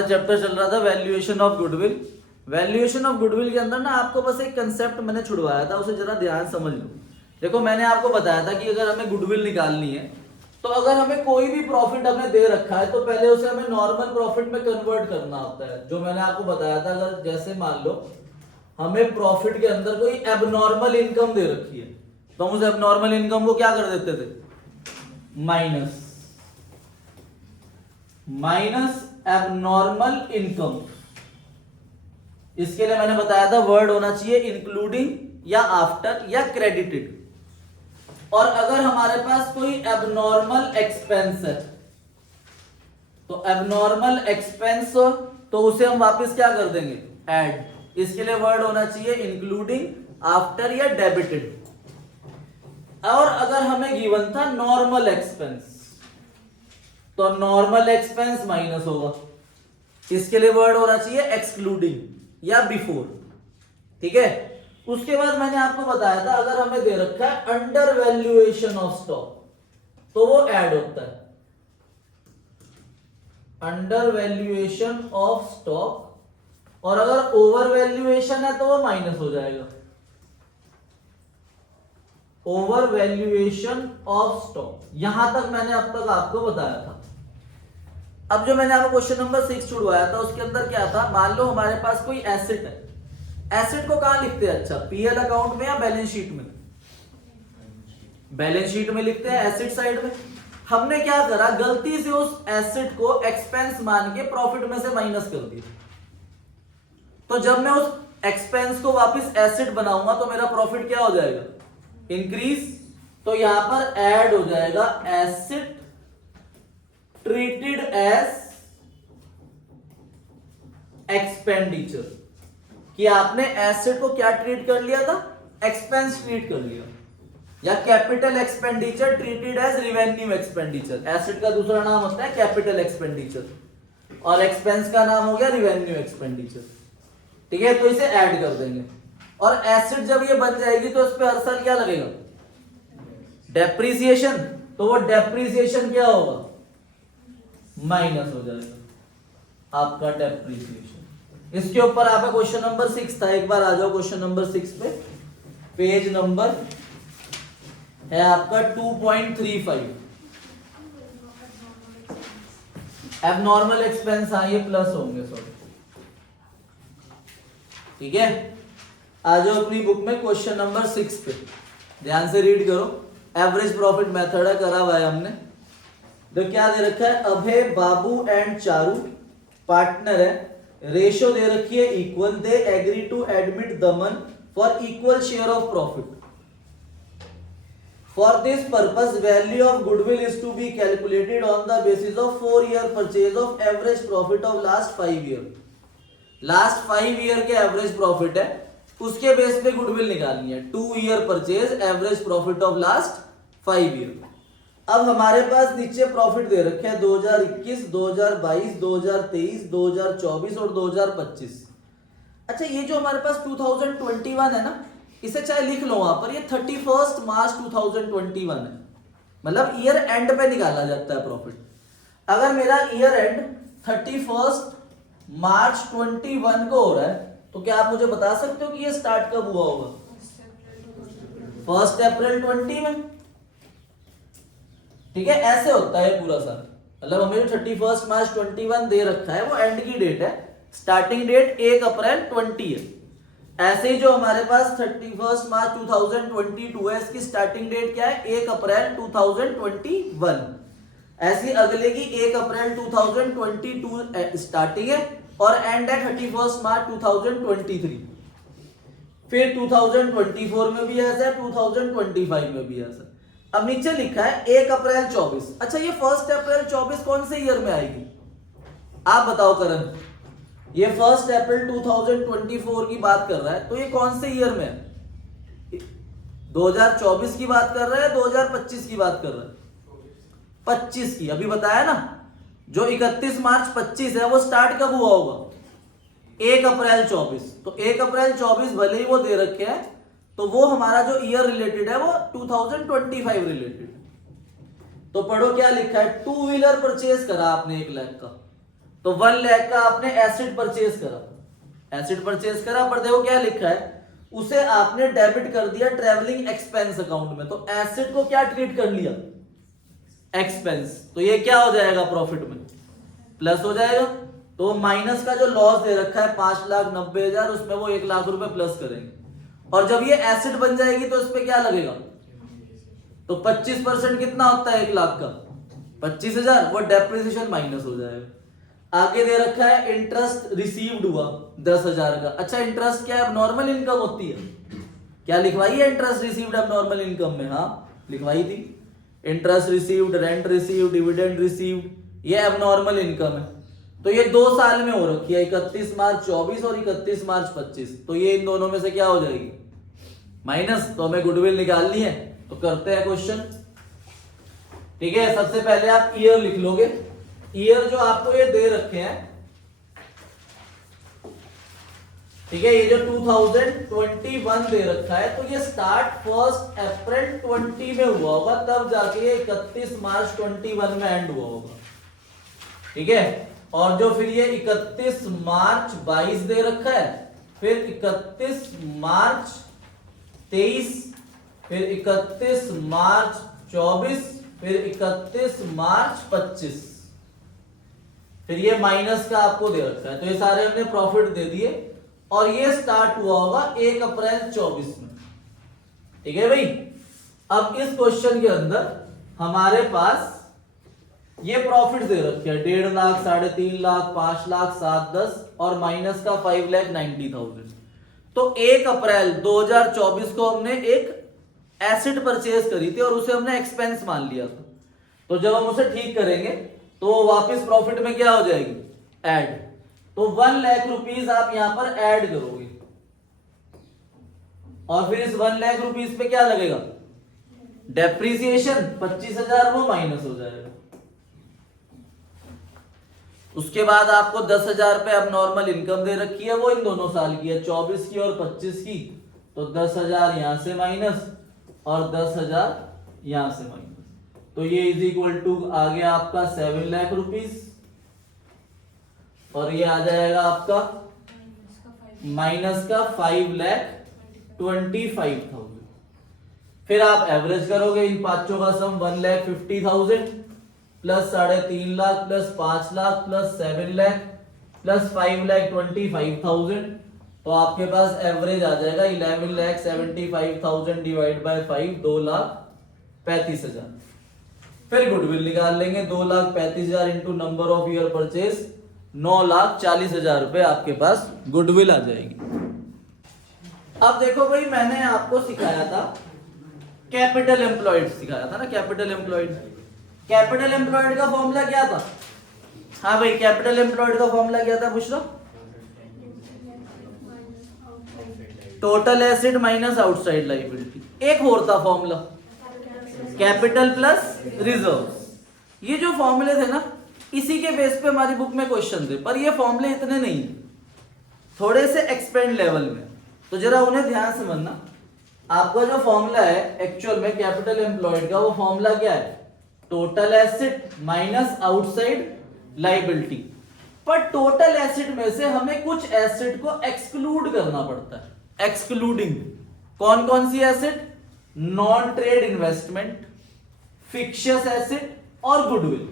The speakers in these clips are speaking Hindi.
चैप्टर चल रहा था valuation of goodwill. Valuation of goodwill के अंदर ना आपको बस एक कंसेप्ट मैंने छुड़वाया था, उसे जरा ध्यान समझ लो। देखो मैंने आपको बताया था कि अगर हमें गुडविल निकालनी है तो अगर हमें कोई भी प्रॉफिट हमें दे रखा है तो पहले उसे हमें नॉर्मल प्रॉफिट में कन्वर्ट करना होता है। जो मैंने आपको बताया था, अगर जैसे मान लो हमें प्रॉफिट के अंदर कोई एबनॉर्मल इनकम दे रखी है तो हम उस एबनॉर्मल इनकम को क्या कर देते थे, माइनस एबनॉर्मल इनकम। इसके लिए मैंने बताया था वर्ड होना चाहिए इंक्लूडिंग या आफ्टर या क्रेडिटेड। और अगर हमारे पास कोई एबनॉर्मल एक्सपेंस है तो एबनॉर्मल एक्सपेंस हो तो उसे हम वापस क्या कर देंगे, ऐड। इसके लिए वर्ड होना चाहिए इंक्लूडिंग, आफ्टर या डेबिटेड। और अगर हमें गिवन था नॉर्मल एक्सपेंस तो नॉर्मल एक्सपेंस माइनस होगा। इसके लिए वर्ड होना चाहिए एक्सक्लूडिंग या बिफोर। ठीक है। उसके बाद मैंने आपको बताया था अगर हमें दे रखा है अंडर वैल्यूएशन ऑफ स्टॉक तो वो ऐड होता है, अंडर वैल्यूएशन ऑफ स्टॉक। और अगर ओवर वैल्यूएशन है तो वो माइनस हो जाएगा, ओवर वैल्यूएशन ऑफ स्टॉक। यहां तक मैंने अब तक आपको बताया था। अब जो मैंने आपको क्वेश्चन नंबर 6 छुड़वाया था उसके अंदर क्या था, मान लो हमारे पास कोई एसेट है। एसेट को कहां लिखते हैं, अच्छा पीएल अकाउंट में या बैलेंस शीट में? बैलेंस शीट में लिखते हैं, एसेट साइड में। हमने क्या करा, गलती से उस एसेट को एक्सपेंस मान के प्रॉफिट में से माइनस कर दिया। तो जब मैं उस एक्सपेंस को वापस एसेट बनाऊंगा तो मेरा प्रॉफिट क्या हो जाएगा, इंक्रीज। तो यहां पर ऐड हो जाएगा एसेट ट्रीटेड एज एक्सपेंडिचर, कि आपने एसेट को क्या ट्रीट कर लिया था, एक्सपेंस ट्रीट कर लिया। या capital expenditure treated as revenue expenditure. Asset का दूसरा नाम होता है कैपिटल एक्सपेंडिचर और एक्सपेंस का नाम हो गया रिवेन्यू एक्सपेंडिचर। ठीक है, तो इसे ऐड कर देंगे। और एसेट जब ये बन जाएगी तो इस पे हर साल क्या लगेगा, डेप्रिसिएशन। तो वो डेप्रिसिएशन क्या होगा, माइनस हो जाएगा आपका डेप्रिसिएशन। इसके ऊपर आपका क्वेश्चन नंबर 6 था, एक बार आ जाओ क्वेश्चन नंबर 6 पे। पेज नंबर है आपका 2.35। एबनॉर्मल एक्सपेंस, हाँ ये प्लस होंगे सब। ठीक है, आ जाओ अपनी बुक में क्वेश्चन नंबर 6 पे, ध्यान से रीड करो। एवरेज प्रॉफिट मेथड है, करा हुआ है हमने। तो क्या दे रखा है, अभय बाबू एंड चारू पार्टनर है, रेशियो दे रखी है equal, they agree to admit Daman for equal share of profit. For this purpose value of goodwill is to be calculated on the basis of 4 year purchase of average profit of last 5 year. Last 5 year के एवरेज प्रॉफिट है, उसके बेस पे गुडविल निकालनी है। 2 year purchase average profit of last 5 year. अब हमारे पास नीचे प्रॉफिट दे रखे हैं 2021, 2022, 2023, 2024 और 2025। अच्छा, ये जो हमारे पास 2021 है ना, इसे चाहे लिख लो वहां पर, ये 31 मार्च 2021 है। मतलब ईयर एंड पे निकाला जाता है प्रॉफिट। अगर मेरा ईयर एंड 31 मार्च 21 को हो रहा है तो क्या आप मुझे बता सकते हो कि ये स्टार्ट कब हुआ होगा, 1 अप्रैल 20 में। ठीक है, ऐसे होता है पूरा साल। मतलब हमें 31 मार्च 21 दे रखा है वो एंड की डेट है, स्टार्टिंग डेट 1 अप्रैल 20 है। ऐसे ही जो हमारे पास 31 मार्च 2022 है, इसकी स्टार्टिंग डेट क्या है, 1 अप्रैल 2021। ऐसी अगले की 1 अप्रैल 2022 स्टार्टिंग है और एंड है 31 मार्च 2023। फिर 2024 में भी ऐसा है, 2025 में भी ऐसा। अब नीचे लिखा है 1 अप्रैल 24। अच्छा, ये 1 अप्रैल 24 कौन से ईयर में आएगी, आप बताओ करण। ये 1 अप्रैल 2024 की बात कर रहा है, तो ये कौन से ईयर में है, 2024 की बात कर रहा है, 2025 की बात कर रहा है, 25 की। अभी बताया ना, जो 31 मार्च 25 है वो स्टार्ट कब हुआ होगा, 1 अप्रैल 24। तो 1 अप्रैल 24 भले ही वो दे रखे हैं, तो वो हमारा जो ईयर रिलेटेड है वो 2025 रिलेटेड। तो पढ़ो क्या लिखा है, 2 व्हीलर परचेज करा आपने 1 लाख का। तो 1 लाख का आपने एसिड परचेज करा, पर देखो क्या लिखा है, उसे आपने डेबिट कर दिया ट्रेवलिंग एक्सपेंस अकाउंट में, तो एसिड को क्या ट्रीट कर लिया, एक्सपेंस, तो ये क्या हो जाएगा, प्रॉफिट में प्लस हो जाएगा। तो माइनस का जो लॉस दे रखा है 5,90,000, उसमें वो 1 लाख रुपए प्लस करेंगे, और जब ये एसिड बन जाएगी तो इस पे क्या लगेगा, तो 25% कितना होता है 1 लाख का, 25,000, वो डेप्रिसिएशन माइनस हो जाएगा। आगे दे रखा है इंटरेस्ट रिसीव्ड हुआ 10,000 का। अच्छा, इंटरेस्ट क्या है, नॉर्मल इनकम होती है, क्या लिखवाई है इंटरेस्ट रिसीव्ड अब नॉर्मल इनकम में, हाँ लिखवाई थी, interest received, rent received, dividend received, ये अब नॉर्मल इनकम है। तो ये 2 साल में हो रखी है, 31 मार्च 24 और 31 मार्च 25, तो ये इन दोनों में से क्या हो जाएगी, माइनस। तो हमें गुडविल निकालनी है, तो करते हैं क्वेश्चन। ठीक है, सबसे पहले आप ईयर लिख लोगे, ईयर जो आपको ये दे रखे हैं, ठीक है, ये जो 2021 दे रखा है, तो ये स्टार्ट 1 अप्रैल 20 में हुआ होगा, तब जाके ये 31 मार्च 21 में एंड हुआ होगा। ठीक है, और जो फिर ये 31 मार्च 22 दे रखा है, फिर 31 मार्च 23, फिर 31 मार्च 24, फिर 31 मार्च 25, फिर ये माइनस का आपको दे रखा है, तो ये सारे हमने प्रॉफिट दे दिए, और ये स्टार्ट हुआ होगा 1 अप्रैल 24 में। ठीक है भाई, अब इस क्वेश्चन के अंदर हमारे पास ये प्रॉफिट दे रखे हैं 1.5 लाख, 3.5 लाख, 5 लाख, 7, 10 और माइनस का 5,90,000। तो 1 अप्रैल 2024 को हमने एक एसिड परचेज करी थी और उसे हमने एक्सपेंस मान लिया था, तो जब हम उसे ठीक करेंगे तो वापस प्रॉफिट में क्या हो जाएगी, ऐड। तो 1 लाख रुपीस आप यहां पर ऐड करोगे, और फिर इस 1 लाख रुपीस पे क्या लगेगा, डेप्रिसिएशन 25,000, वो माइनस हो जाएगा। उसके बाद आपको 10,000 पे अब नॉर्मल इनकम दे रखी है, वो इन दोनों साल की है, 24 की और 25 की, तो 10,000 यहां से माइनस और 10,000 यहां से माइनस, तो ये इज इक्वल टू आ गया आपका 7 लाख रुपीस, और ये आ जाएगा आपका माइनस का 5,25,000। फिर आप एवरेज करोगे इन पांचों का सम, 1,50,000 plus 3.5 lakh plus 5 lakh plus 7 lakh plus 5,25,000, तो आपके पास एवरेज आ जाएगा 11,75,000 डिवाइड बाय 5, 2,35,000। फिर गुडविल निकाल लेंगे, 2,35,000 into number of year purchase, 9,40,000 रुपए आपके पास गुडविल आ जाएगी। अब देखो भाई, मैंने आपको सिखाया था कैपिटल एम्प्लॉयड, सिखाया था ना कैपिटल एम्प्लॉयड। कैपिटल एम्प्लॉयड का फॉर्मूला क्या था, हाँ भाई कैपिटल एम्प्लॉयड का फॉर्मूला क्या था, पूछ लो, total asset minus outside liability. एक और था फॉर्मूला, कैपिटल प्लस रिजर्व। ये जो फॉर्मूले थे ना, इसी के बेस पे हमारी बुक में क्वेश्चन थे, पर ये फॉर्मूले इतने नहीं, थोड़े से एक्सपेंड लेवल में, तो जरा उन्हें ध्यान से समझना। आपका जो फॉर्मूला है एक्चुअल में कैपिटल एम्प्लॉयड का, वो फॉर्मूला क्या है, total asset minus outside liability. पर टोटल एसेट में से हमें कुछ एसेट को एक्सक्लूड करना पड़ता है। एक्सक्लूडिंग कौन कौन सी asset, non trade investment, fictitious asset और गुडविल।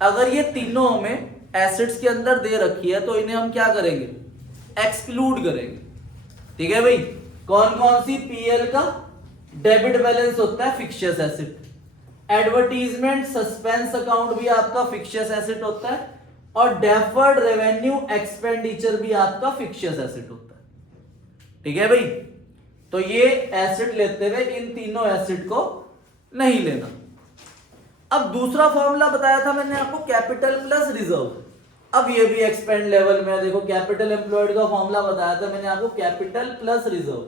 अगर ये तीनों हमें एसेट्स के अंदर दे रखी है, तो इन्हें हम क्या करेंगे, एक्सक्लूड करेंगे। ठीक है भाई, कौन कौन सी, पीएल का डेबिट बैलेंस होता है fictitious asset, advertisement suspense account भी आपका फिक्शियस एसेट होता है, और डेफर्ड रेवेन्यू एक्सपेंडिचर भी आपका फिक्शियस एसेट होता है। ठीक है भाई, तो ये एसेट लेते हुए इन तीनों एसेट को नहीं लेना। अब दूसरा फॉर्मूला बताया था मैंने आपको, कैपिटल प्लस रिजर्व। अब ये भी एक्सपेंड लेवल में, देखो कैपिटल एम्प्लॉयड का फॉर्मूला बताया था मैंने आपको, कैपिटल प्लस रिजर्व।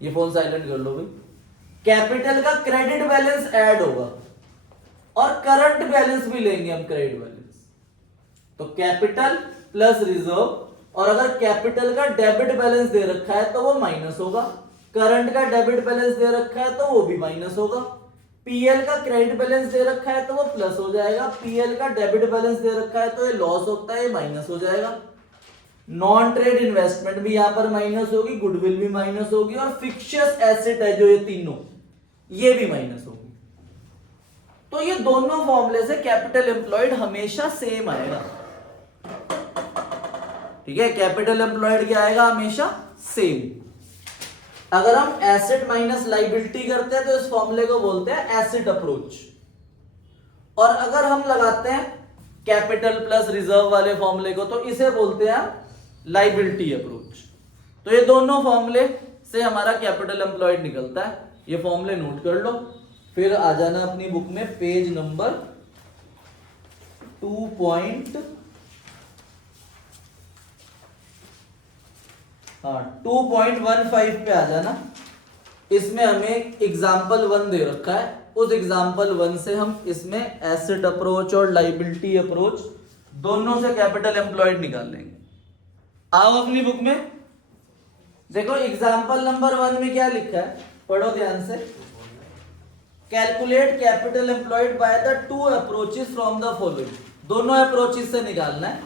ये फोन साइलेंट कर लो भाई। कैपिटल का क्रेडिट बैलेंस ऐड होगा, और करंट बैलेंस भी लेंगे हम क्रेडिट बैलेंस, तो कैपिटल प्लस रिजर्व। और अगर कैपिटल का डेबिट बैलेंस दे रखा है तो वो माइनस होगा, करंट का डेबिट बैलेंस दे रखा है तो वो भी माइनस होगा। पीएल का क्रेडिट बैलेंस दे रखा है तो वो प्लस हो जाएगा, पीएल का डेबिट बैलेंस दे रखा है तो ये लॉस होता है, ये माइनस हो जाएगा। नॉन ट्रेड इन्वेस्टमेंट भी यहां पर माइनस होगी, गुडविल भी माइनस होगी, और फिक्सर्स एसेट है जो ये तीनों, ये भी माइनस होगी। तो ये दोनों फॉर्मूले से कैपिटल एम्प्लॉयड हमेशा सेम आएगा। ठीक है, कैपिटल एम्प्लॉयड क्या आएगा? हमेशा सेम। अगर हम एसेट माइनस लाइबिलिटी करते हैं तो इस फॉर्मूले को बोलते हैं एसेट अप्रोच। और अगर हम लगाते हैं कैपिटल प्लस रिजर्व वाले फॉर्मूले को तो इसे बोलते हैं लाइबिलिटी अप्रोच। तो ये दोनों फॉर्मूले से हमारा कैपिटल एम्प्लॉयड निकलता है। ये फॉर्मूले नोट कर लो, फिर आ जाना अपनी बुक में पेज नंबर 2.15 पे आ जाना। इसमें हमें एग्जाम्पल 1 दे रखा है, उस एग्जाम्पल 1 से हम इसमें एसेट अप्रोच और लाइबिलिटी अप्रोच दोनों से कैपिटल एम्प्लॉयड निकाल लेंगे। आओ अपनी बुक में देखो, एग्जाम्पल नंबर 1 में क्या लिखा है, पढ़ो ध्यान से। Calculate capital employed by the two approaches from the following. दोनों अप्रोचेस से निकालना है।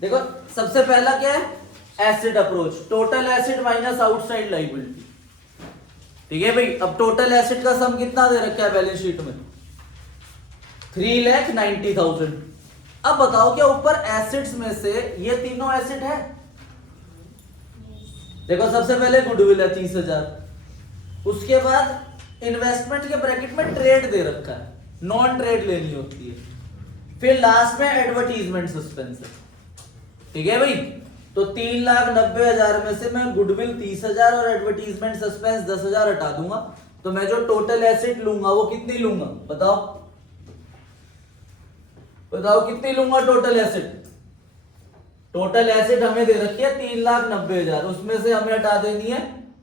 देखो सबसे पहला क्या है? Asset approach, total asset minus outside liability. ठीक है भाई, अब टोटल एसेट का सम कितना दे रखा है बैलेंस शीट में? 3,90,000। अब बताओ क्या ऊपर एसेट्स में से ये तीनों एसेट है? देखो सबसे पहले गुडविल है 30,000, उसके बाद इन्वेस्टमेंट के ब्रैकेट में ट्रेड दे रखा है, नॉन ट्रेड लेनी होती है, फिर लास्ट में एडवर्टीजमेंट सस्पेंस है। ठीक है भाई, तो 3,90,000 में से मैं गुडविल 30,000 और एडवर्टीजमेंट सस्पेंस 10,000 हटा दूंगा, तो मैं जो टोटल एसेट लूंगा वो कितनी लूंगा? बताओ बताओ कितनी लूंगा टोटल एसेट? टोटल एसेट हमें दे रखी है 3,90,000, उसमें से हमें हटा देनी है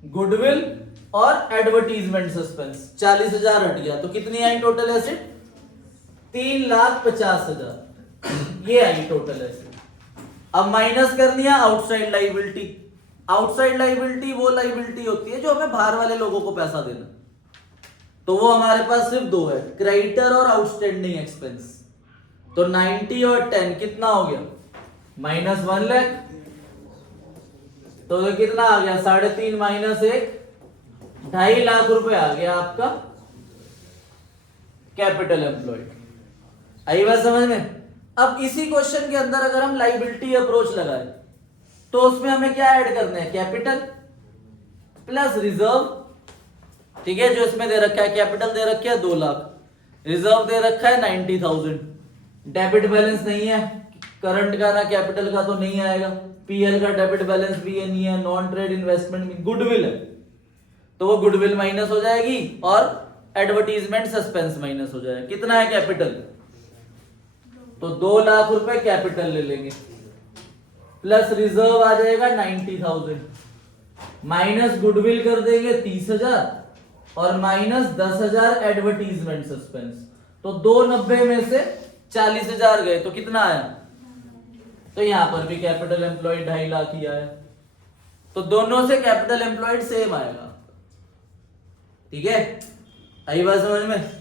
गुडविल और एडवर्टीजमेंट सस्पेंस। 40,000 हट गया तो कितनी आई टोटल एसेट? 3,50,000 ये आई टोटल एसेट। अब माइनस कर लिया आउटसाइड लाइबिलिटी। आउटसाइड लाइबिलिटी वो लाइबिलिटी होती है जो हमें बाहर वाले लोगों को पैसा देना, तो वो हमारे पास सिर्फ दो है, क्रेडिटर और आउटस्टैंडिंग एक्सपेंस। तो 90 और 10 कितना हो गया? -1 लाख। तो ये कितना आ गया? 3.5 माइनस 1, 2.5 लाख रुपए आ गया आपका कैपिटल एम्प्लॉयड। आई बात समझ में? अब इसी क्वेश्चन के अंदर अगर हम लाइबिलिटी अप्रोच लगाए तो उसमें हमें क्या ऐड करना है? Capital plus reserve. ठीक है, जो इसमें दे रखा है कैपिटल दे रखा है 2 लाख, रिजर्व दे रखा है 90,000, डेबिट बैलेंस नहीं है करंट का ना कैपिटल का, तो नहीं आएगा। पीएल का डेबिट बैलेंस भी ये नहीं है, नॉन ट्रेड इन्वेस्टमेंट में गुडविल है तो वो गुडविल माइनस हो जाएगी और एडवर्टीजमेंट सस्पेंस माइनस हो जाएगा। कितना है कैपिटल? तो 2 लाख रुपए कैपिटल ले लेंगे, प्लस रिजर्व आ जाएगा 90,000, माइनस गुडविल कर देंगे 30,000 और माइनस 10,000 एडवर्टीजमेंट सस्पेंस। तो 290 में से 40,000 गए तो कितना आया? तो यहां पर भी कैपिटल एम्प्लॉयड 2.5 लाख ही आया। तो दोनों से कैपिटल एम्प्लॉयड सेम आएगा। ठीक है, आई बात समझ में?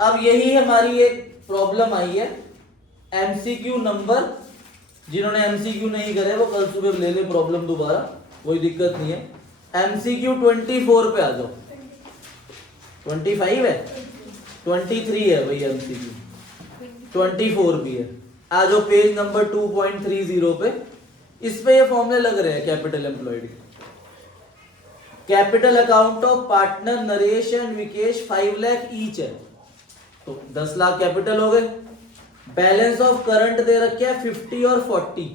अब यही हमारी एक प्रॉब्लम आई है एमसीक्यू नंबर, जिन्होंने एमसीक्यू नहीं करे वो कल सुबह ले ले प्रॉब्लम दोबारा, कोई दिक्कत नहीं है। एमसीक्यू 24 पे आ जाओ। 25 है, 23 है भाई एमसीक्यू, 24 भी है। आ जाओ पेज नंबर 2.30 पे, इस पे ये फॉर्मूले लग रहे हैं capital employed. Capital account of partner Naresh and Vikesh 5 lakh each है, तो 10 लाख कैपिटल हो गए। बैलेंस ऑफ करंट दे रखे हैं 50 और 40।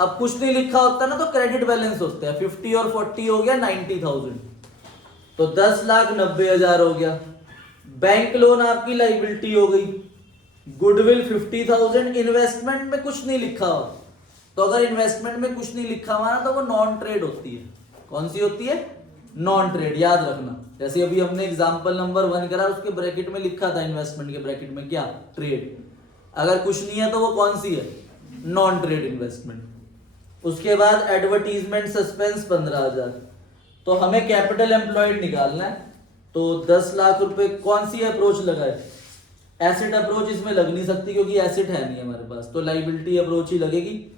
अब कुछ नहीं लिखा होता ना तो क्रेडिट बैलेंस होते हैं, 50 और 40 हो गया 90,000, तो 10,90,000 हो गया। बैंक लोन आपकी लाइबिलिटी हो गई, गुडविल 50,000। इन्वेस्टमेंट में कुछ नहीं लिखा हुआ, तो अगर इन्वेस्टमेंट में कुछ नहीं लिखा हुआ ना तो वो नॉन ट्रेड होती है। कौन सी होती है? नॉन ट्रेड, याद रखना। जैसे अभी हमने एग्जांपल नंबर 1 करा, उसके ब्रैकेट में लिखा था इन्वेस्टमेंट के ब्रैकेट में क्या? ट्रेड। अगर कुछ नहीं है तो वो कौन सी है? Non trade investment. उसके बाद एडवर्टीजमेंट सस्पेंस 15,000। तो हमें कैपिटल एम्प्लॉयड निकालना है, तो 10 लाख रुपए कौन सी अप्रोच लगाए? एसेट अप्रोच इसमें लग नहीं सकती क्योंकि एसेट है नहीं हमारे पास, तो लाइबिलिटी अप्रोच ही लगेगी।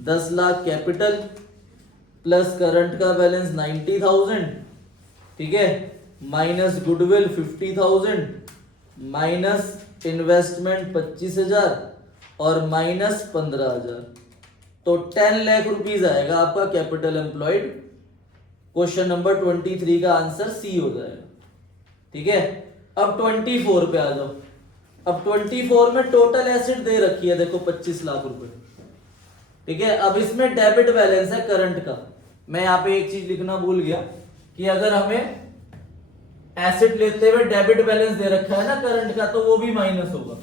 10 लाख कैपिटल प्लस करंट का बैलेंस 90,000, ठीक है, माइनस गुडविल 50,000, माइनस इन्वेस्टमेंट 25,000 और माइनस 15,000, तो 10 लाख रुपीज आएगा आपका कैपिटल एम्प्लॉयड। क्वेश्चन नंबर 23 का आंसर सी हो जाएगा, ठीक है। अब 24 पे आ जाओ। अब 24 में टोटल एसेट दे रखी है, देखो 25 लाख रुपए, ठीक है। अब इसमें डेबिट बैलेंस है करंट का। मैं यहाँ पे एक चीज लिखना भूल गया कि अगर हमें एसेट लेते हुए डेबिट बैलेंस दे रखा है ना करंट का, तो वो भी माइनस होगा।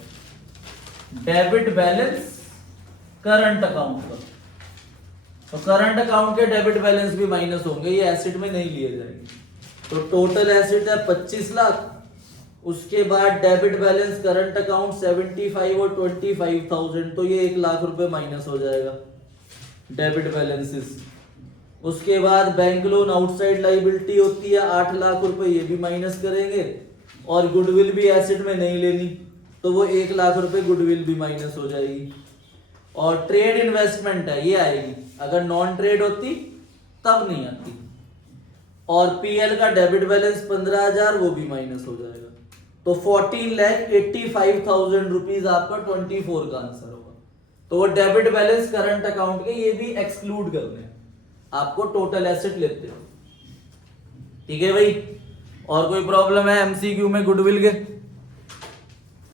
डेबिट बैलेंस करंट अकाउंट का, तो करंट अकाउंट के डेबिट बैलेंस भी माइनस होंगे, ये एसेट में नहीं लिए जाएंगे। तो टोटल एसेट है 25 लाख, उसके बाद डेबिट बैलेंस करंट अकाउंट 75 और 25,000, तो ये 1 लाख रुपए माइनस हो जाएगा डेबिट बैलेंसेस। उसके बाद बैंक लोन आउटसाइड लाइबिलिटी होती है 8 लाख रुपए, ये भी माइनस करेंगे। और गुडविल भी एसेट में नहीं लेनी, तो वो 1 लाख रुपए गुडविल भी माइनस हो जाएगी। और ट्रेड इन्वेस्टमेंट है, ये आएगी, अगर नॉन ट्रेड होती तब नहीं आती। और पीएल का डेबिट बैलेंस 15,000, वो भी माइनस हो जाएगा। तो 14,85,000 रुपीज आपका 24 का आंसर होगा। तो वो डेबिट बैलेंस करंट अकाउंट के ये भी एक्सक्लूड करने हैं, आपको टोटल एसेट लेते हो, ठीक है भाई। और कोई प्रॉब्लम है एमसीक्यू में गुडविल के?